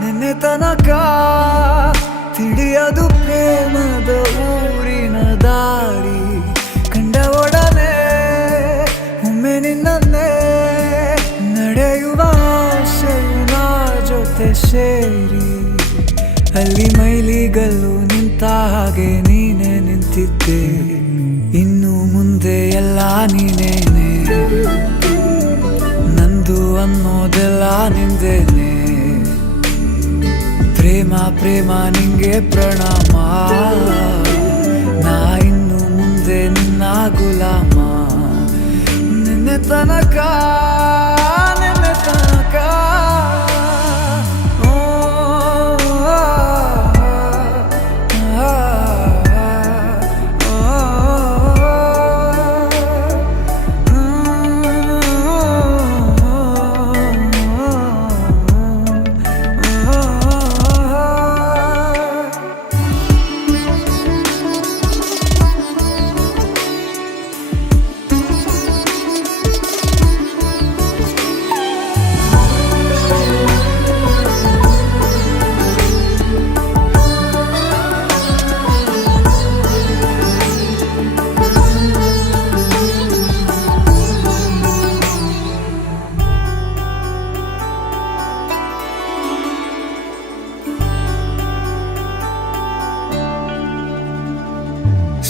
ನಿನ್ನೆ ತನಕ ತಿಳಿಯದು ಪ್ರೇಮದ ಊರಿನ ದಾರಿ. ಕಂಡ ಒಡನೆ ಒಮ್ಮೆ ನಿನ್ನೇ ನಡೆಯುವ ಆಸೆಯ ಜೊತೆ ಸೇರಿ, ಅಲ್ಲಿ ಮೈಲಿಗಲ್ಲು ನಿಂತ ಹಾಗೆ ನೀನೆ ನಿಂತಿದ್ದೆ. ಇನ್ನು ಮುಂದೆ ಎಲ್ಲ ನೀನೇನೆ, ನಂದು ಅನ್ನೋದೆಲ್ಲ ನಿಂದೇನೆ. ಪ್ರೇಮ ಪ್ರೇಮ ನಿಂಗೆ ಪ್ರಣಾಮ, ನಾ ಇನ್ನು ಮುಂದೆ ನಿನ್ನ ಗುಲಾಮ. ನಿನ್ನೆ ತನಕ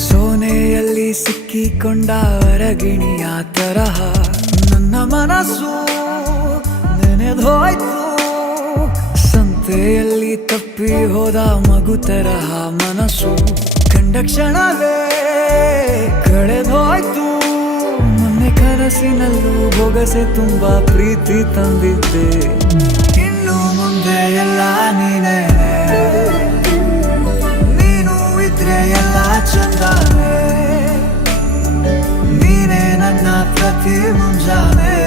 ಸೋನೆಯಲ್ಲಿ ಸಿಕ್ಕಿಕೊಂಡ ಅರಗಿಣಿಯ ತರಹ ನನ್ನ ಮನಸ್ಸು ನೆನೆದೋಯ್ತು. ಸಂತೆಯಲ್ಲಿ ತಪ್ಪಿ ಹೋದ ಮಗು ತರಹ ಮನಸ್ಸು ಕಂಡ ಕ್ಷಣವೇ ಕಳೆದೋಯ್ತು. ಮೊನ್ನೆ ಕನಸಿನಲ್ಲೂ ಬೊಗಸೆ ತುಂಬಾ ಪ್ರೀತಿ ತಂದಿದ್ದೆ. ಇನ್ನು ಮುಂದೆ ಎಲ್ಲ ನೀನೇ, ನೀನು ಇದ್ರೆ ಎಲ್ಲ ಚಂದಾನೆ. ನೀನೇ ನನ್ನ ಪ್ರತಿ ಮುಂಜಾನೆ.